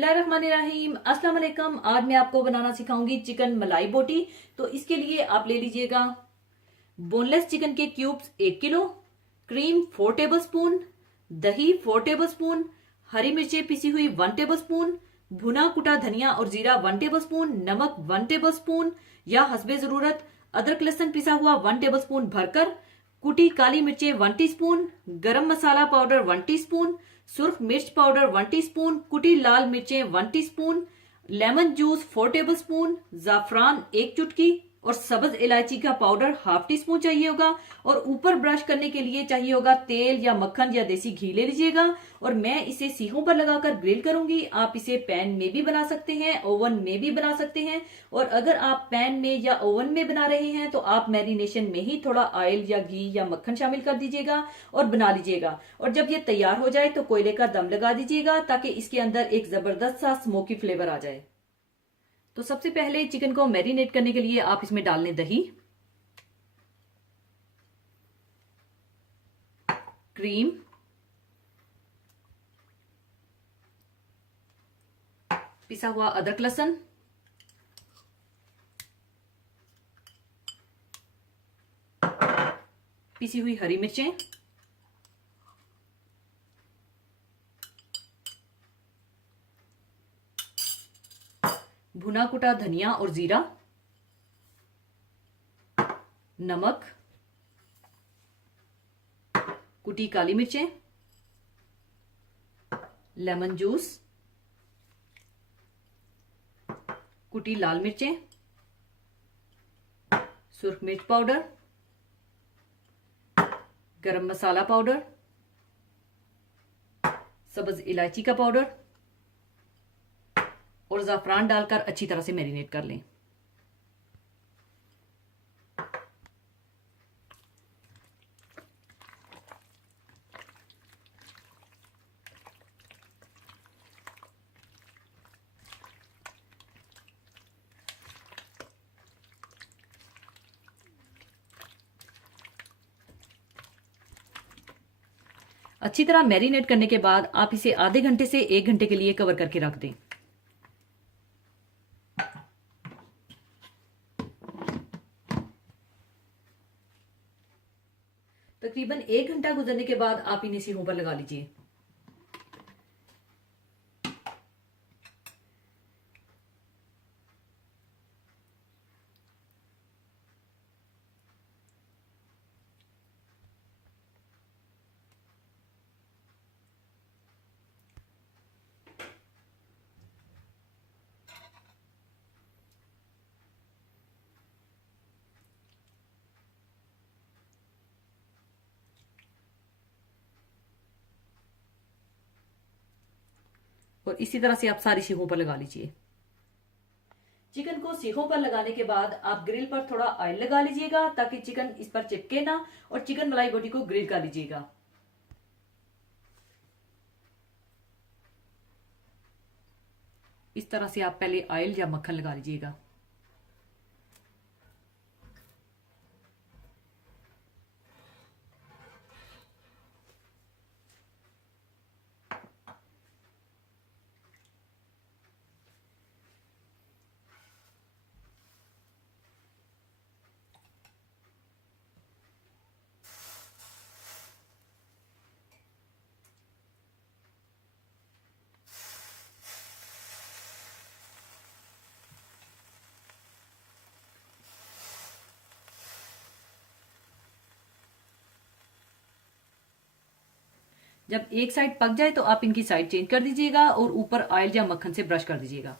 बिस्मिल्लाहिर्रहमानिर्रहीम, अस्सलाम वालेकुम। आज मैं आपको बनाना सिखाऊंगी चिकन मलाई बोटी। तो इसके लिए आप ले लीजिएगा बोनलेस चिकन के cubes 1 kilo, cream 4 table spoon, दही 4 टेबल स्पून, हरी मिर्चें पिसी हुई 1 टेबल स्पून, भुना कुटा धनिया और जीरा 1 टेबल स्पून, नमक 1 टेबल स्पून या हस्बे जरूरत, अदरक लहसुन पिसा हुआ 1 टेबल स्पून भरकर, कुटी काली मिर्चें 1 टीस्पून, गरम मसाला पाउडर 1 टीस्पून, सुर्ख मिर्च पाउडर 1 टीस्पून, कुटी लाल मिर्चें 1 teaspoon, lemon juice 4 tablespoon, जाफरान 1 चुटकी और सब्ज इलायची का पाउडर 1/2 टीस्पून चाहिए होगा। और ऊपर ब्रश करने के लिए चाहिए होगा तेल या मक्खन या देसी घी ले लीजिएगा। और मैं इसे सीखों पर लगाकर ग्रिल करूंगी। आप इसे पैन में भी बना सकते हैं, ओवन में भी बना सकते हैं। और अगर आप पैन में या ओवन में बना रहे हैं तो आप मैरिनेशन में ही थोड़ा ऑयल या घी या मक्खन शामिल कर दीजिएगा और बना लीजिएगा। और जब ये तैयार हो जाए तो कोयले का दम लगा दीजिएगा ताकि इसके अंदर एक जबरदस्त सा स्मोकी फ्लेवर आ जाए। तो सबसे पहले चिकन को मैरिनेट करने के लिए आप इसमें डाल लें दही, क्रीम, पिसा हुआ अदरक लहसुन, पिसी हुई हरी मिर्चें, भुना कुटा धनिया और जीरा, नमक, कुटी काली मिर्चें, लेमन जूस, कुटी लाल मिर्चें, सुर्ख मिर्च पाउडर, गरम मसाला पाउडर, सब्ज इलायची का पाउडर और जाफरान डालकर अच्छी तरह से मैरिनेट कर लें। अच्छी तरह मैरिनेट करने के बाद आप इसे आधे घंटे से 1 घंटे के लिए कवर करके रख दें। तकरीबन 1 घंटा गुजरने के बाद आप इन्हें सीहों पर लगा लीजिए। और इसी तरह से आप सारी सीखों पर लगा लीजिए। चिकन को सीखों पर लगाने के बाद आप ग्रिल पर थोड़ा ऑयल लगा लीजिएगा ताकि चिकन इस पर चिपके ना, और चिकन मलाई बोटी को ग्रिल कर लीजिएगा। इस तरह से आप पहले ऑयल या मक्खन लगा लीजिएगा। जब एक साइड पक जाए तो आप इनकी साइड चेंज कर दीजिएगा और ऊपर ऑयल या मक्खन से ब्रश कर दीजिएगा।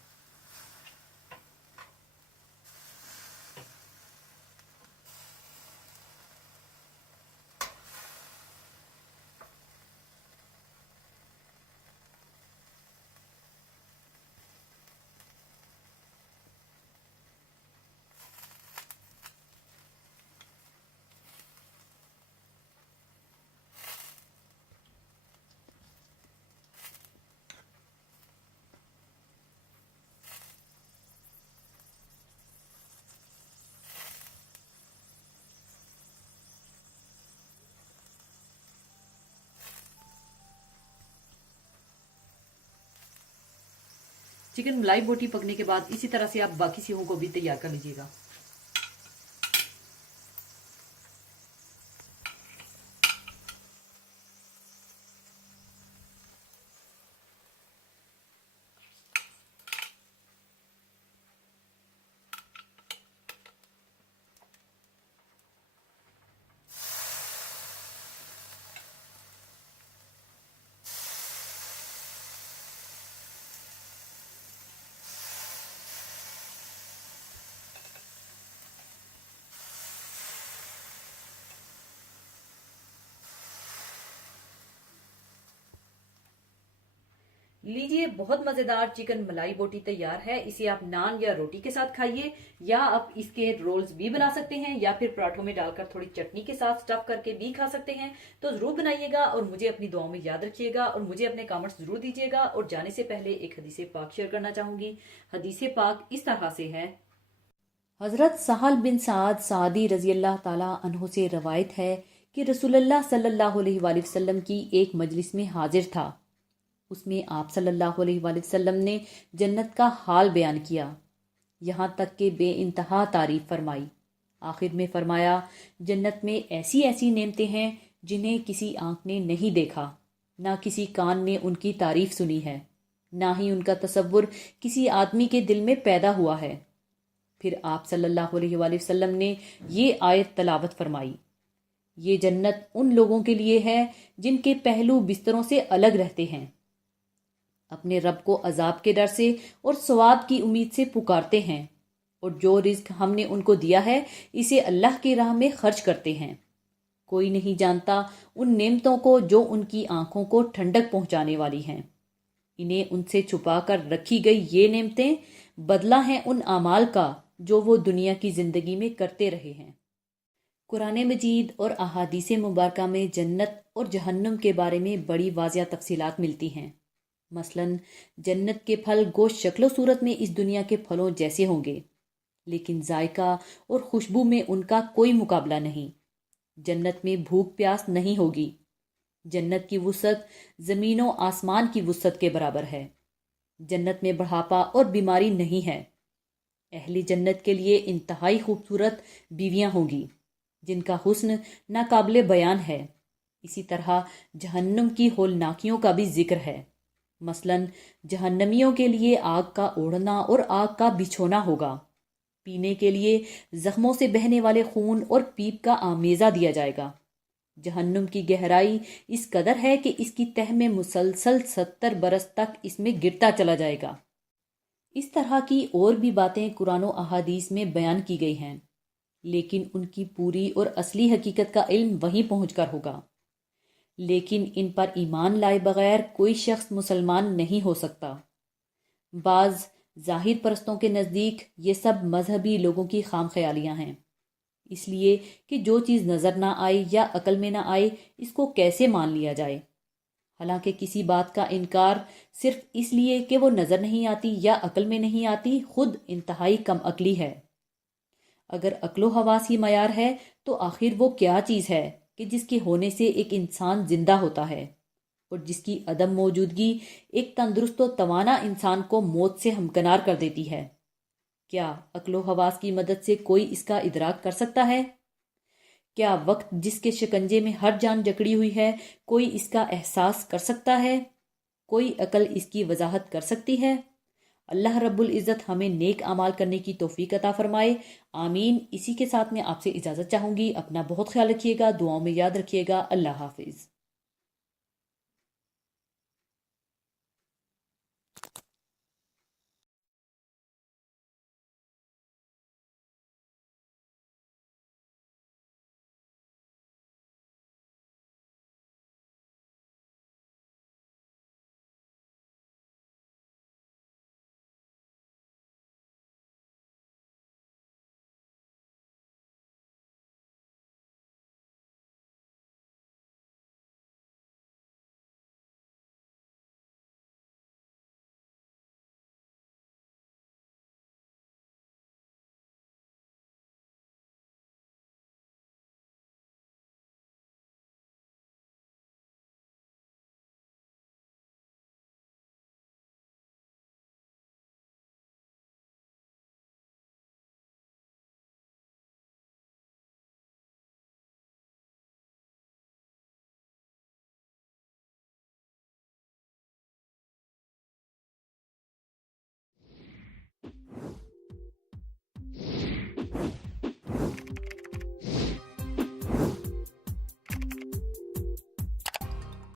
चिकन मलाई बोटी पकने के बाद इसी तरह से आप बाकी चीज़ों को भी तैयार कर लीजिएगा। लीजिए, बहुत मज़ेदार चिकन मलाई बोटी तैयार है। इसे आप नान या रोटी के साथ खाइए, या आप इसके रोल्स भी बना सकते हैं, या फिर पराठों में डालकर थोड़ी चटनी के साथ स्टफ करके भी खा सकते हैं। तो ज़रूर बनाइएगा और मुझे अपनी दुआओं में याद रखिएगा और मुझे अपने कमेंट्स ज़रूर दीजिएगा। और जाने से पहले एक हदीस पाक शेयर करना चाहूँगी। हदीस पाक इस तरह से है। हज़रत सहल बिन साद सादी रज़ी अल्लाह ताला अन्हु से रवायत है कि रसूलुल्लाह सल्लल्लाहु अलैहि वसल्लम की एक मजलिस में हाजिर था। उसमें आप सल्लल्लाहु अलैहि वसल्लम ने जन्नत का हाल बयान किया, यहाँ तक कि बेइंतहा तारीफ फरमाई। आखिर में फरमाया, जन्नत में ऐसी ऐसी नेमतें हैं जिन्हें किसी आंख ने नहीं देखा, ना किसी कान ने उनकी तारीफ सुनी है, ना ही उनका तसव्वुर किसी आदमी के दिल में पैदा हुआ है। फिर आप सल्लल्लाहु अलैहि वसल्लम ने ये आयत तलावत फरमाई, ये जन्नत उन लोगों के लिए है जिनके पहलू बिस्तरों से अलग रहते हैं, अपने रब को अजाब के डर से और सवाब की उम्मीद से पुकारते हैं, और जो रिज्क हमने उनको दिया है इसे अल्लाह की राह में खर्च करते हैं। कोई नहीं जानता उन नेमतों को जो उनकी आंखों को ठंडक पहुंचाने वाली हैं। इन्हें उनसे छुपा कर रखी गई ये नेमतें बदला हैं उन आमाल का जो वो दुनिया की जिंदगी में करते रहे हैं। कुरान मजीद और अहादीस मुबारका में जन्नत और जहन्नुम के बारे में बड़ी वाज़िया तफसीलात मिलती हैं। मसलन जन्नत के फल गोश्त शक्लो सूरत में इस दुनिया के फलों जैसे होंगे, लेकिन जायका और खुशबू में उनका कोई मुकाबला नहीं। जन्नत में भूख प्यास नहीं होगी। जन्नत की वुसअत ज़मीनों आसमान की वुसअत के बराबर है। जन्नत में बुढ़ापा और बीमारी नहीं है। अहली जन्नत के लिए इंतहाई खूबसूरत बीवियां होंगी जिनका हुस्न नाकाबिले बयान है। इसी तरह जहन्नुम की होलनाकियों का भी जिक्र है। मसलन जहन्नमियों के लिए आग का ओढ़ना और आग का बिछोना होगा। पीने के लिए जख्मों से बहने वाले खून और पीप का आमेजा दिया जाएगा। जहन्नुम की गहराई इस कदर है कि इसकी तह में मुसलसल 70 बरस तक इसमें गिरता चला जाएगा। इस तरह की और भी बातें कुरान और अहादीस में बयान की गई हैं, लेकिन उनकी पूरी और असली हकीकत का इल्म वहीं पहुंचकर होगा। लेकिन इन पर ईमान लाए बगैर कोई शख्स मुसलमान नहीं हो सकता। बाज जाहिर परस्तों के नज़दीक ये सब मजहबी लोगों की खाम ख्यालियाँ हैं, इसलिए कि जो चीज़ नज़र ना आए या अकल में ना आए इसको कैसे मान लिया जाए। हालांकि किसी बात का इनकार सिर्फ इसलिए कि वो नज़र नहीं आती या अकल में नहीं आती खुद इंतहाई कम अकली है। अगर अक्लो हवास ही मयार है तो आखिर वो क्या चीज़ है कि जिसके होने से एक इंसान जिंदा होता है और जिसकी अदम मौजूदगी एक तंदुरुस्त और तवाना इंसान को मौत से हमकनार कर देती है। क्या अक्लो हवास की मदद से कोई इसका इदराक कर सकता है? क्या वक्त जिसके शिकंजे में हर जान जकड़ी हुई है कोई इसका एहसास कर सकता है? कोई अकल इसकी वजाहत कर सकती है? अल्लाह रब्बुल इज़्ज़त हमें नेक अमाल करने की तौफीक अता फरमाए। आमीन। इसी के साथ मैं आपसे इजाज़त चाहूँगी। अपना बहुत ख्याल रखिएगा, दुआओं में याद रखिएगा। अल्लाह हाफिज़।